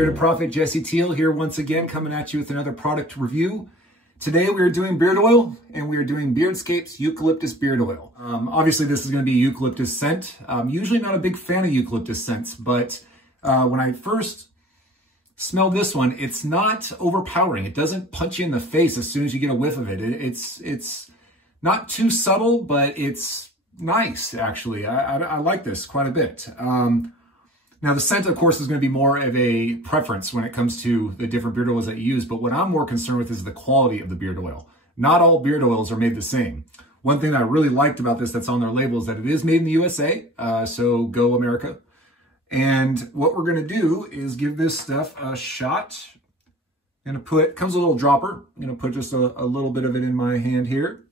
Bearded Prophet Jesse Teal here once again, coming at you with another product review. Today we are doing beard oil, and we are doing Beardscape's eucalyptus beard oil. Obviously this is going to be a eucalyptus scent. Usually not a big fan of eucalyptus scents, but when I first smelled this one, it's not overpowering. It doesn't punch you in the face as soon as you get a whiff of it. It's not too subtle, but it's nice, actually. I like this quite a bit. Now, the scent, of course, is going to be more of a preference when it comes to the different beard oils that you use, but what I'm more concerned with is the quality of the beard oil. Not all beard oils are made the same. One thing that I really liked about this that's on their label is that it is made in the USA, so go America. And what we're going to do is give this stuff a shot. I'm going to put, comes a little dropper. I'm going to put just a little bit of it in my hand here.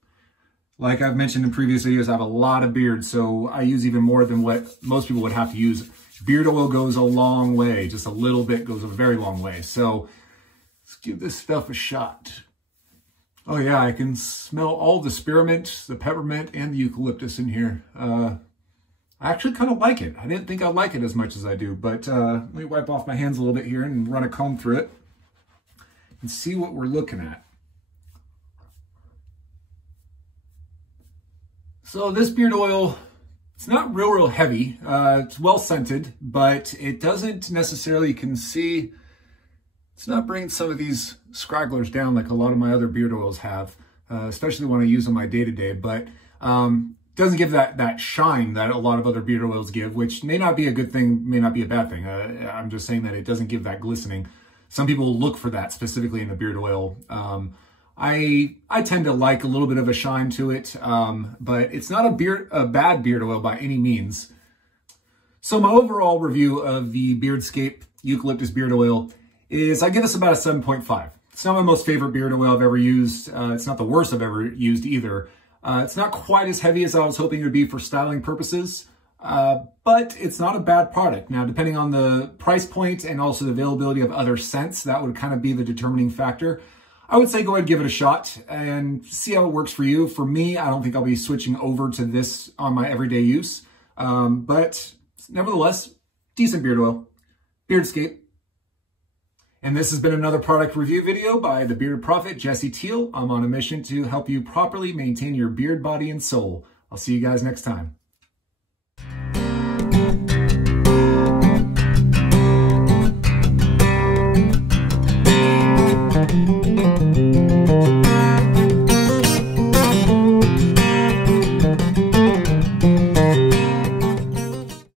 Like I've mentioned in previous videos, I have a lot of beard, so I use even more than what most people would have to use. Beard oil goes a long way. Just a little bit goes a very long way. So let's give this stuff a shot. Oh yeah, I can smell all the spearmint, the peppermint, and the eucalyptus in here. I actually kind of like it. I didn't think I'd like it as much as I do, but let me wipe off my hands a little bit here and run a comb through it and see what we're looking at. So this beard oil, it's not real heavy. It's well scented, but it doesn't necessarily, you can see, it's not bringing some of these scragglers down like a lot of my other beard oils have, especially when I use them my day-to-day, but doesn't give that shine that a lot of other beard oils give, which may not be a good thing, may not be a bad thing. I'm just saying that it doesn't give that glistening. Some people look for that specifically in the beard oil. I tend to like a little bit of a shine to it, but it's not a bad beard oil by any means. So my overall review of the Beardscape Eucalyptus Beard Oil is I give this about a 7.5. It's not my most favorite beard oil I've ever used. It's not the worst I've ever used either. It's not quite as heavy as I was hoping it would be for styling purposes, but it's not a bad product. Now, depending on the price point and also the availability of other scents, that would kind of be the determining factor. I would say go ahead and give it a shot and see how it works for you. For me, I don't think I'll be switching over to this on my everyday use. But nevertheless, decent beard oil. Beardscape. And this has been another product review video by the Bearded Prophet, Jesse Teal. I'm on a mission to help you properly maintain your beard, body, and soul. I'll see you guys next time.